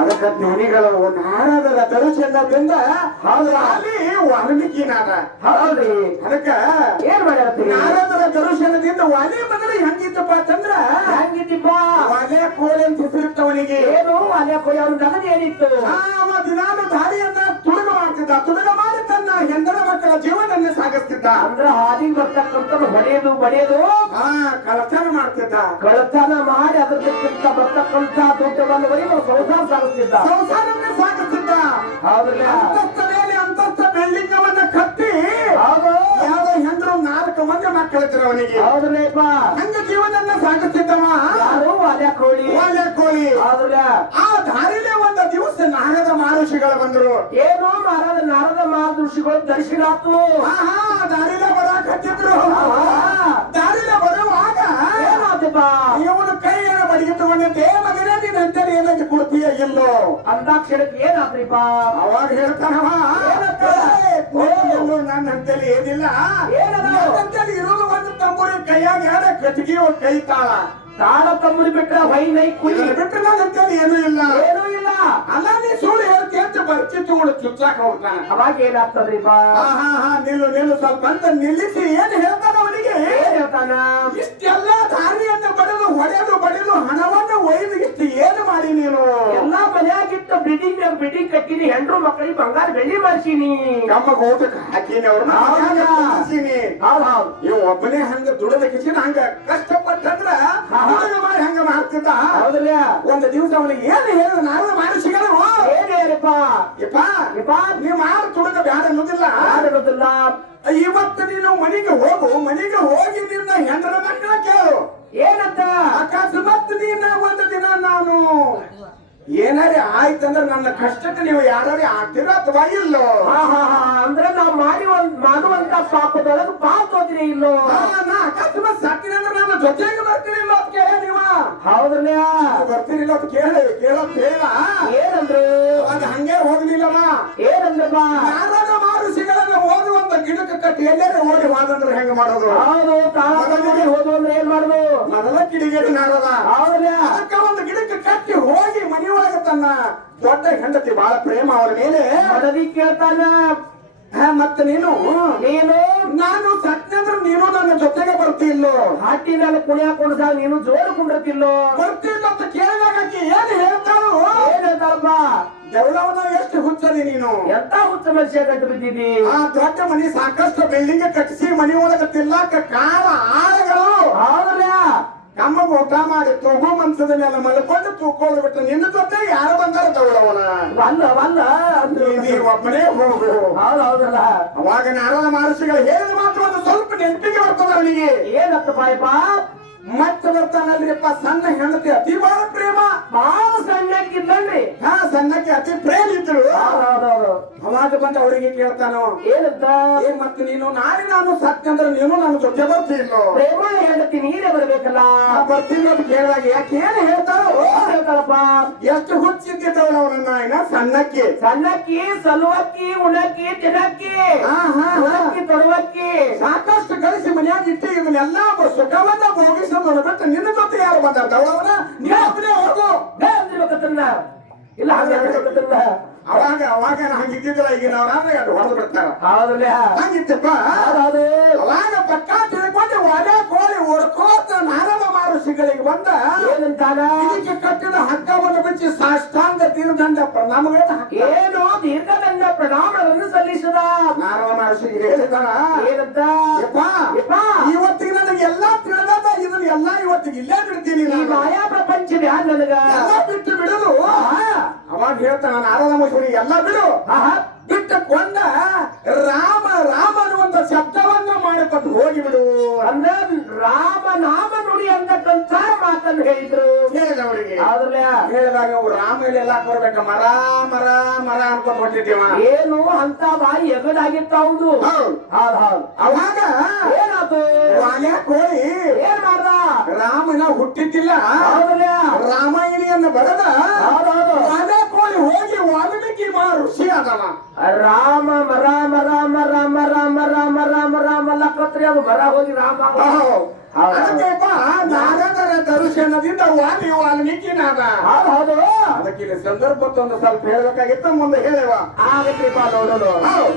ಅದಕ್ಕ ಜ್ಞಾನಿಗಳು ನಾರದರ ದರ್ಶನದಿಂದ ಅಲ್ಲಿ ವಾಲ್ಮೀಕಿನಾದ ಹೌದ್ರಿ. ಅದಕ್ಕ ಏನ್ ಮಾಡ್ಯಾರ ನಾರದರ ದರ್ಶನದಿಂದ ವಾಲಿ ಬದಲು ಹೆಂಗಿತ್ತಪ್ಪ ಅಂತಂದ್ರ ಹೆಂಗಿದ್ದೀಪ ವಾಲೆ ಕೋಳಿ ಅಂತ ಹೆಸರಿರ್ತವನಿಗೆ ಏನು ಅಲೆ ಕೊಡಿ ಅವ್ನ ಗದನ ಏನಿತ್ತು ಅವ ದಿನಾಲು ದಾರಿಯನ್ನ ತುಡುಗ ಮಾಡ್ತಿದ್ದ. ತುಡುಗ ಮಾಡಿ ತನ್ನ ಹೆಂಡರ ಮಕ್ಕಳ ಜೀವನನ್ನ ಸಾಗಿಸ್ತಿದ್ದ. ಅಂದ್ರ ಹಾದಿಗೆ ಬರ್ತಕ್ಕಂಥ ಬಡಿಯೋದು ಕಳತನ ಮಾಡ್ತಿದ್ದ. ಕಳತನ ಮಾಡಿ ಅದಕ್ಕಿಂತ ಬರ್ತಕ್ಕಂಥ ದುಡ್ಡವನ್ನವರೆಗೆ ಸಂಸಾರ ಸಾಗಿಸ್ತಿದ್ದ. ಸಂಸಾರವನ್ನ ಸಾಗಿಸ್ತಿದ್ದ. ಹೌದಲ್ಲ ಅಂತಸ್ತ ಮೇಲೆ ಅಂತಸ್ತ ಬಿಲ್ಡಿಂಗವನ್ನ ಕಟ್ಟಿ ಹೌದು ಯಾವ್ದೋ ಹೆಂಡ್ರು 4 ಮಂದಿ ಮಕ್ಕಳಿದ್ರು ಅವನಿಗೆ. ಹೌದಲ್ಲೇಪ ಹಂಗ ಜೀವನನ್ನ ಸಾಗಿಸ್ತಿದ್ದವ ಯಾರು ಅಲೆ ಕೋಳಿ ವಾಲೆ ಕೋಳಿ. ಹೌದಲ್ಲ ಆ ದಾರಿಲೇ ಒಂದು ದಿವಸ ನಾರದ ಮಹರ್ಷಿಗಳು ಬಂದ್ರು. ಏನು ನಾರದ ಮಹರ್ಷಿಗಳು ದರ್ಶನಾತು ದಾರಿಲೇ ಬರಾಕ್ ಹತ್ತಿದ್ರು. ದಾರಿಲೇ ಬರುವಾಗ ಏನಾತಪ್ಪ ಇವನು ಕೈಯನ್ನು ಬಡಿಗಿಟ್ಟುಕೊಂಡಂತೆ ಮಗನೇ ನೀನ್ ಅಂತೇಳಿ ಏನಾಗಿ ಕೊಡ್ತೀಯ ಇಲ್ಲೋ ಅಂದಾಕ್ಷರಕ್ಕೆ ಏನಾದ್ರಿಪ್ಪ ಅವಾಗ ಹೇಳ್ತಾನವ ನನ್ನ ಅಂತೇಳಿ ಏನಿಲ್ಲ ಅಂತೇಳಿ ಇರೋದು ಒಂದು ತಂಬೂರಿ ಕೈಯಾಗ ಯಾರ ಕಟ್ಟಿಗೆ ಕೈ ತಾಳ ತಮ್ಮುರಿ ಬಿಟ್ರೆ ವೈನೈ ಕುಳಿ ಬಿಟ್ರೆ ನನ್ನ ಅಂತೇಳಿ ಏನೂ ಇಲ್ಲ ಏನೂ ಇಲ್ಲ. ಅಲ್ಲ ನೀ ಸುಳ್ಳು ಹೇಳ್ತಿ ಅಂತ ಬರ್ಚಿ ತಗೊಂಡು ಚುಚ್ಚಾಕ ಹೋಗ್ತಾನ. ಅವಾಗ ಏನಾಗ್ತದ್ರಿಪ್ಪ ನಿಲ್ಲು ಸ್ವಲ್ಪ ಅಂತ ನಿಲ್ಲಿಸಿ ಏನ್ ಹೇಳ್ತಾನ ಅವನಿಗೆ. ಏನ್ ಹೇಳ್ತಾನ ಇಷ್ಟೆಲ್ಲ ದಾರಿಯನ್ನು ಬಡಿದು ಹಣವನ್ನು ಒಯ್ದು ಇಷ್ಟು ಏನು ಮಾಡಿ ನೀನು ಎಲ್ಲಾ ಮನ್ಯಾಗಿಟ್ಟು ಬಿಲ್ಡಿಂಗ್ ಕಟ್ಟಿನಿ ಹೆಂಡ್ರು ಮಕ್ಕಳಿಗೆ ಬಂಗಾರ ಬೆಳ್ಳಿ ಮಾಡ್ಸೀನಿ ನಮ್ಮ ಊಟಕ್ಕೆ ಹಾಕಿನಿ ಅವ್ರನ್ನ ಇವ್ ಒಬ್ಬನೇ ಹಂಗ ದುಡದ ಕಿಸಿನ ಹಂಗ ಕಷ್ಟಪಟ್ಟಂದ್ರ ಮಾಡಿ ಹಂಗ ಮಾಡ್ತಿದ್ದ. ಹೌದಲ್ಲ ಒಂದು ದಿವಸ ಅವನಿಗೆ ಏನು ಹೇಳಿದ ನಾನು ಮಾಡಿ ಸಿಗಲ್ಲ ಏನ್ ಹೇಳಿಪ್ಪ ನೀವ್ ಮಾಡಿ ತುಡದ ಬ್ಯಾಡ ಅನ್ನೋದಿಲ್ಲ. ಇವತ್ತು ನೀನು ಮನೆಗೆ ಹೋಗಿ ನಿನ್ನ ಹೆಂಡರ ಮಕ್ಕಳ ಕೇಳು ಏನಂತ ಅಕಸ್ಮಾತ್ ನೀನ ಒಂದು ದಿನ ನಾನು ಏನಾರೇ ಆಯ್ತಂದ್ರೆ ನನ್ನ ಕಷ್ಟಕ್ಕೆ ನೀವು ಯಾರೇ ಆಗ್ತೀರಾ ಅಥವಾ ಇಲ್ಲೋ ಅಂದ್ರೆ ನಾವು ಮಾಡುವಂತ ಪಾಪದೊಳಗೆ ಪಾಪ ಹೋದ್ರಿ ಇಲ್ಲೋ ನಾ ಅಕಸ್ಮಾತ್ ಸಾಕಿನ ಅಂದ್ರೆ ನನ್ನ ಜೊತೆಗೆ ಬರ್ತೀನಿಲ್ಲ ಅಂತ ಕೇಳ ನೀವ ಹೌದ್ರಲ್ಲ ಬರ್ತೀನಿಲ್ಲ ಅಂತ ಕೇಳೋದ್ ಬೇಡ ಏನಂದ್ರು ಅವಾಗ ಹಂಗೆ ಹೋಗ್ಲಿಲ್ಲವ ಏನಂದ್ರಪ್ಪ ಯಾರಾಗ ಮಾರುಸಿಗಳನ್ನ ಓದುವಂತ ಗಿಡಕ್ಕೆ ಕಟ್ಟಿ ಎಲ್ಲರೂ ಓಡಿ ಹೋದಂದ್ರೆ ಹೆಂಗ ಮಾಡೋದು. ಹೌದು ಹೋದು ಅಂದ್ರೆ ಏನ್ ಮಾಡುದು ಮೊದಲ ಕಿಡಿಗೇಡಿ ನಾರದ ಹೌದಲ್ಲ ಅದಕ್ಕೆ ಒಂದು ಗಿಡಕ್ಕೆ ಕಟ್ಟಿ ಹೋಗಿ ಮನೆಯೊಳಗೆ ತನ್ನ ದೊಡ್ಡ ಹೆಂಡತಿ ಬಹಳ ಪ್ರೇಮ ಅವರ ಮೇಲೆ ಮಡದಿ ಕೇಳ್ತಾನ ಮತ್ತೆ ನೀನು ನಾನು ಸತ್ಯಂದ್ರೆ ನೀನು ನನ್ನ ಜೊತೆಗೆ ಬರ್ತಿಲ್ಲೋ ಹಾಟಿನಲ್ಲಿ ಕುಣಿಯಾಕೊಂಡು ಸಹ ನೀನು ಜೋರು ಕುಂಡಿರ್ತಿಲ್ಲೋ ಬರ್ತಿಲ್ಲ ಅಂತ ಕೇಳಿದಾಗ ಏನ್ ಹೇಳ್ತಾಳು ಏನ್ ಹೇಳ್ತಾಳಪ್ಪ ದೇವಳವನ ಎಷ್ಟು ಹುಚ್ಚದಿ ನೀನು ಎಂತ ಹುಚ್ಚ ಮನುಷ್ಯ ಕಟ್ಟು ಬಿದ್ದಿದ್ದಿ. ಆ ದೊಡ್ಡ ಮನೆ ಸಾಕಷ್ಟು ಬಿಲ್ಡಿಂಗ್ ಕಟ್ಟಿಸಿ ಮನೆ ಒಳಗೆ ತಿನ್ನಾಕ ಕಾಲ ಆಳುಗಳು ಹೌದಲ್ಲ ಕಮ್ಮಗ ಊಟ ಮಾಡಿ ತೂಗೋ ಮನ್ಸದ ಮೇಲೆ ಮಲ್ಕೊಂಡು ತೂಕೋದು ಬಿಟ್ಟು ನಿನ್ನ ಜೊತೆ ಯಾರು ಬಂದಾರ ತಗೊಳ್ಳವನ ಒಬ್ಬನೇ ಹೋಗು. ಹೌದಲ್ಲ ಅವಾಗ ನಾರದ ಮಹರ್ಷಿಗಳು ಹೇಳಿದ ಮಾತ್ರ ಒಂದು ಸ್ವಲ್ಪ ನೆನಪಿಗೆ ಬರ್ತದ ಅವನಿಗೆ. ಏನಪ್ಪ ಮತ್ತೆ ಬರ್ತಾನಲ್ರಿಪ್ಪ ಸಣ್ಣ ಹೆಂಡತಿ ಅತಿ ಬಹಳ ಪ್ರೇಮ ಬಹಳ ಸಣ್ಣಕ್ಕಿದ್ದಲ್ರಿ ಸಣ್ಣಕ್ಕೆ ಅತಿ ಪ್ರೇಮ ಇದ್ರು. ಅವಾಗ ಬಂದು ಅವರಿಗೆ ಕೇಳ್ತಾನೋ ಏನಂತ ಮತ್ತೆ ನೀನು ನಾನು ಸತ್ಯಂದ್ರೆ ನೀನು ನನ್ನ ಜೊತೆ ಬರ್ತಿಲ್ಲೋ ಪ್ರೇಮ ಹೆಂಡತಿ ನೀರೇ ಬರ್ಬೇಕಲ್ಲ ಬರ್ತಿಲ್ಲ ಅಂತ ಕೇಳಿದಾಗ ಯಾಕೆ ಏನ್ ಹೇಳ್ತಾರಪ್ಪ ಎಷ್ಟು ಹುಚ್ಚಿದ್ದವಳು ಅವನನ್ನ ಸಣ್ಣಕ್ಕೆ ಸಲುವಕ್ಕಿ ಉಣಕ್ಕಿ ತಿನ್ನಕ್ಕಿ ತೊಡವಕ್ಕಿ ಸಾಕಷ್ಟು ಗಳಿಸಿ ಮನೆಯಾಗ ಇಟ್ಟು ಇವನ್ನೆಲ್ಲ ಸುಖವನ್ನ ಭೋಗಿಸೋದು ಬಿಟ್ಟು ನಿನ್ನ ಜೊತೆ ಯಾರು ಬಂದಾರ ಅವನ ನೀನೇ ಹೋಗು ಇಲ್ಲ ಅವಾಗ ಹಂಗಿದ್ದಿಲ್ಲ ಈಗ ನಾವು ಹೊಡೆದು ಬಿಡ್ತಾರ ಹಂಗಿತ್ತಪ್ಪ. ಅವಾಗ ಪಕ್ಕ ತಿಳ್ಕೊಂಡು ಒಲೆ ಕೋಳಿ ಹೊಡ್ಕೋತ ನಾರದ ಮಹರ್ಷಿಗಳಿಗೆ ಬಂದ ಇದಕ್ಕೆ ಕಟ್ಟಿದ ಹಗ್ಗವನ್ನು ಬಿಚ್ಚಿ ಸಾಷ್ಟಾಂಗ ತೀರ್ದಂಡ ಪ್ರಣಾಮಗಳನ್ನು ಏನು ದೀರ್ಘದಂಡ ಪ್ರಣಾಮಗಳನ್ನು ಸಲ್ಲಿಸಿದ ನಾರದ ಮಹರ್ಷಿಗೆ ಹೇಳಿದಾರ ಏನಂತ ಇವತ್ತಿಗೆ ನನಗೆ ಎಲ್ಲಾ ತಿಳಿದ ಇದನ್ನ ಎಲ್ಲಾ ಇವತ್ತಿಗೆ ಇಲ್ಲೇ ಬಿಡ್ತೀನಿ ಮಾಯಾ ಪ್ರಪಂಚದ ನನಗ ಎಲ್ಲ ಬಿಟ್ಟು ಬಿಡುದು. ಅವಾಗ ಹೇಳ್ತಾನ ನಾರದ ಮಹರ್ಷಿ ಎಲ್ಲ ಬಿಡು ಬಿಟ್ಟು ಕೊಂಡ ರಾಮ ಅನ್ನುವಂತ ಶಬ್ದವನ್ನ ಮಾಡಿಕೊಟ್ಟು ಹೋಗಿಬಿಡು ಅಂದ್ರೆ ರಾಮ ನಾಮ ನುಡಿ ಅಂತಕ್ಕಂಥ ಮಾತನ್ನು ಹೇಳಿದ್ರು ಹೇಳಿದವರಿಗೆ. ಹೌದಲ್ಲ ಹೇಳಿದಾಗ ರಾಮ ಎಲ್ಲ ಕೊಡ್ಬೇಕ ಮರ ಮರ ಮರ ಅನ್ಕೊಂಡು ಹೊಂಟಿದ್ದೀವ ಏನು ಅಂತ ಬಾಯಿ ಎಗದಾಗಿತ್ತ ಹೌದು ಅವಾಗ ಏನಾಯ್ತು ವಾಲ್ಯ ಕೋಳಿ ಏನ್ ಮಾಡ್ದ ರಾಮನ ಹುಟ್ಟಿದ್ದಿಲ್ಲ ಹೌದಲ್ಲ ರಾಮಾಯಣಿಯನ್ನು ಬರೆದ ವಾಲ್ಯ ಕೋಳಿ ಹೋಗಿ ವಾಲ್ಮೀಕಿ ಋಷಿ ಆದವ ರಾಮ ರಾಮ ರಾಮ ರಾಮ ರಾಮ ರಾಮ ರಾಮ ರಾಮ ಲಕ್ಕತ್ರಿ ಅದು ಬರ ಹೋಗಿ ರಾಮ ಅದಕ್ಕೆ ನಾರಾಯಣ ದರ್ಶನದಿಂದ ವಾಲಿ ವಾಲ್ಮೀಕಿನಾದ. ಹೌದು ಅದಕ್ಕೆ ಇಲ್ಲಿ ಸಂದರ್ಭತ್ತೊಂದು ಸ್ವಲ್ಪ ಹೇಳ್ಬೇಕಾಗಿತ್ತು, ಮುಂದೆ ಹೇಳುವ. ಆಗತ್ರಿಪ್ಪ ನೋಡೋದು. ಹೌದು.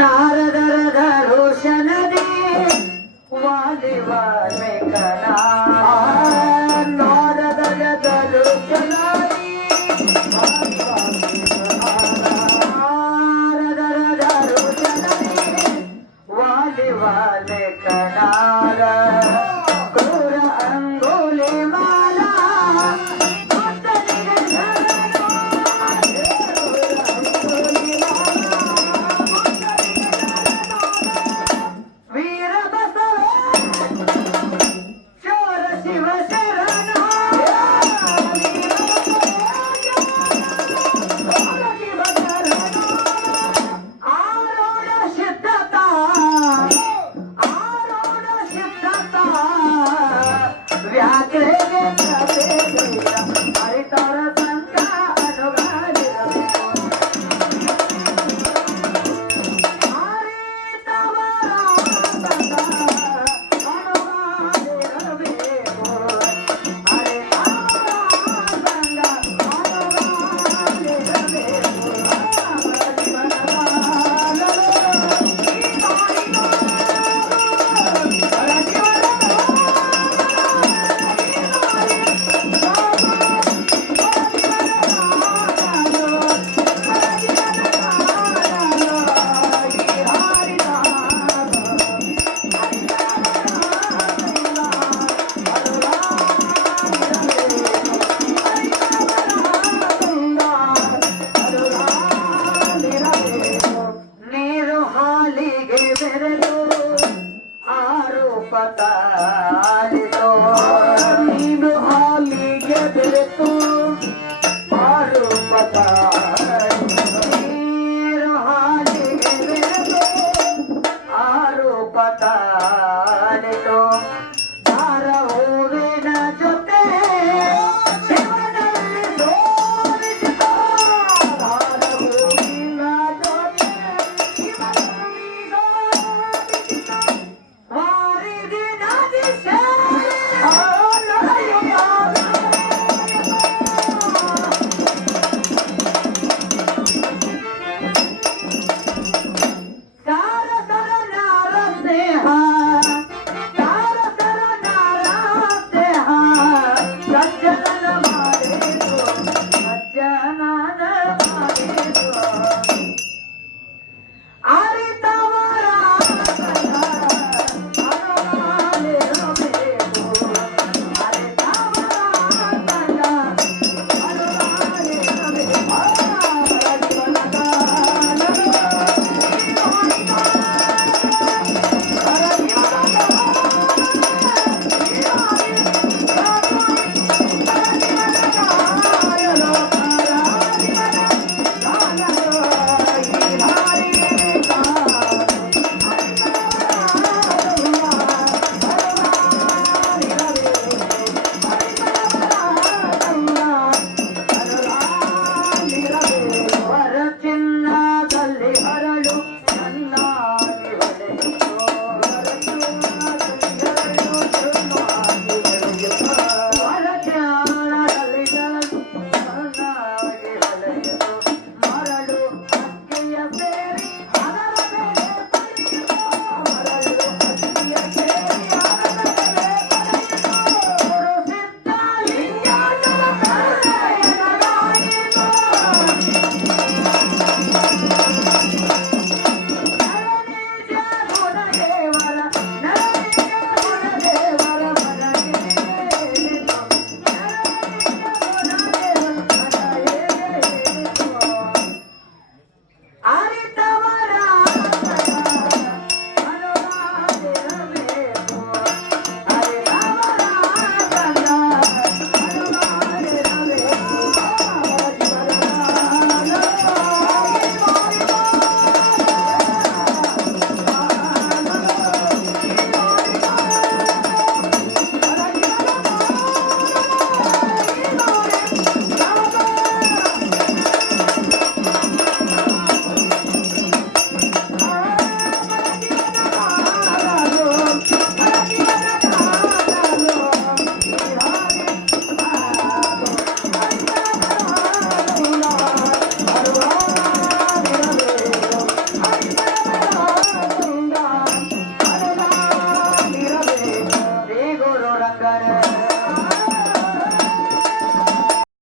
ನಾರದರ ದರ್ಶನದಿ ವಾಲಿ ವಾಲ್ಮೀಕನ, ನಾರದರ ದರ್ಶನದಿ ನಾರದರ ದರ್ಶನದಿ ವಾಲಿ ವಾಲ್ಮೀಕನಾದ, ಕ್ರೂರ ಅಂಗುಲಿ ಮಾಲ ಆರೋಪತಾಲಿತೋ, ನೀನು ಹಾಲಿಗೆ ಬೆರೆತು ಆರೋಪತಾಲಿತೋ, ನೀರು ಹಾಲಿಗೆ ಬೆರೆತು ಆರೋಪತಾಲಿತೋ.